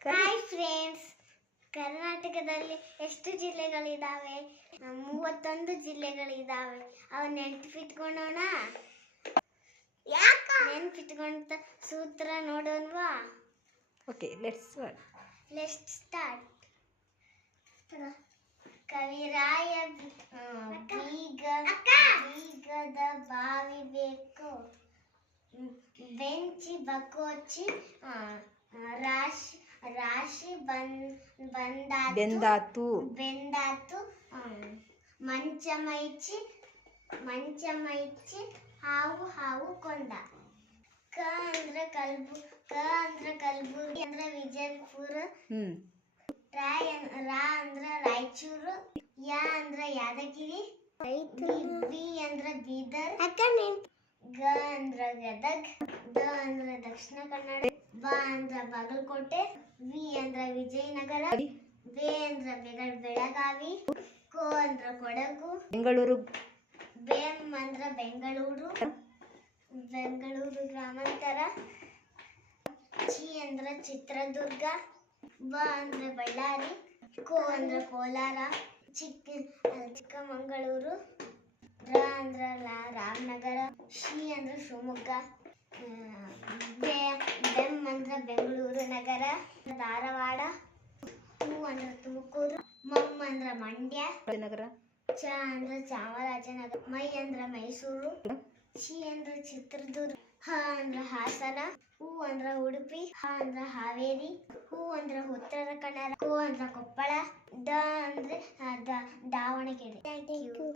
Hi friends, ಕರ್ನಾಟಕದಲ್ಲಿ ಎಷ್ಟು ಜಿಲ್ಲೆಗಳಿದಾವೆ? 31 ಜಿಲ್ಲೆಗಳಿದಾವೆ. ಅವನ್ನ ನೆನ್ಪಿಟ್ಕೊಳ್ಳೋಣ. ನೆನ್ಪಿಟ್ಕೊಂಡ ಸೂತ್ರ ನೋಡೋಣವಾ? Okay, let's start. ಕವಿರಾಯ ಬೀಗದ ಬಾವಿ ಬೇಕು, ಬೆಂಚಿ ಬಕೋಚಿ ರಾಶಿ ಬೆಂದಾತು, ಮಂಚ ಮೈಚಿ ಹಾವು ಕೊಂದ. ಕ ಅಂದ್ರ ಕಲಬುರ್ಗಿ ಅಂದ್ರ ವಿಜಯಪುರ, ರಾ ಅಂದ್ರ ರಾಯಚೂರು, ಯ ಅಂದ್ರ ಯಾದಗಿರಿ, ಬಿ ಅಂದ್ರ ಬೀದರ್, ಗ ಅಂದ್ರ ಗದಗ್, ದ ಅಂದ್ರ ದಕ್ಷಿಣ ಕನ್ನಡ, ಬ ಅಂದ್ರ ಬಾಗಲಕೋಟೆ, ವಿ ಅಂದ್ರ ವಿಜಯನಗರ, ಬೆ ಅಂದ್ರ ಬೆಳಗಾವಿ, ಕೋ ಅಂದ್ರ ಕೊಡಗು, ಬೆಂಗಳೂರು, ಬೇಂ ಅಂದ್ರ ಬೆಂಗಳೂರು ಗ್ರಾಮಾಂತರ, ಚಿ ಅಂದ್ರ ಚಿತ್ರದುರ್ಗ, ಬ ಅಂದ್ರ ಬಳ್ಳಾರಿ, ಕೋ ಅಂದ್ರ ಕೋಲಾರ, ಚಿಕ್ಕಮಗಳೂರು, ರ ಅಂದ್ರ ರಾಮನಗರ, ಶಿ ಅಂದ್ರ ಶಿವಮೊಗ್ಗ, ಬೆಂ ಅಂದ್ರ ಬೆಂಗಳೂರು ನಗರ, ಧಾರವಾಡ, ಹೂ ಅಂದ್ರ ತುಮಕೂರು, ಮಮ್ ಅಂದ್ರ ಮಂಡ್ಯ ನಗರ, ಚ ಅಂದ್ರ ಚಾಮರಾಜನಗರ, ಮೈ ಅಂದ್ರ ಮೈಸೂರು, ಚಿ ಅಂದ್ರ ಚಿತ್ರದುರ್ಗ, ಹ ಅಂದ್ರ ಹಾಸನ, ಹೂ ಅಂದ್ರ ಉಡುಪಿ, ಹ ಅಂದ್ರ ಹಾವೇರಿ, ಹೂ ಅಂದ್ರ ಉತ್ತರ ಕನ್ನಡ, ಕೋ ಅಂದ್ರ ಕೊಪ್ಪಳ, ದ ಅಂದ್ರೆ ದಾವಣಗೆರೆ. Thank you.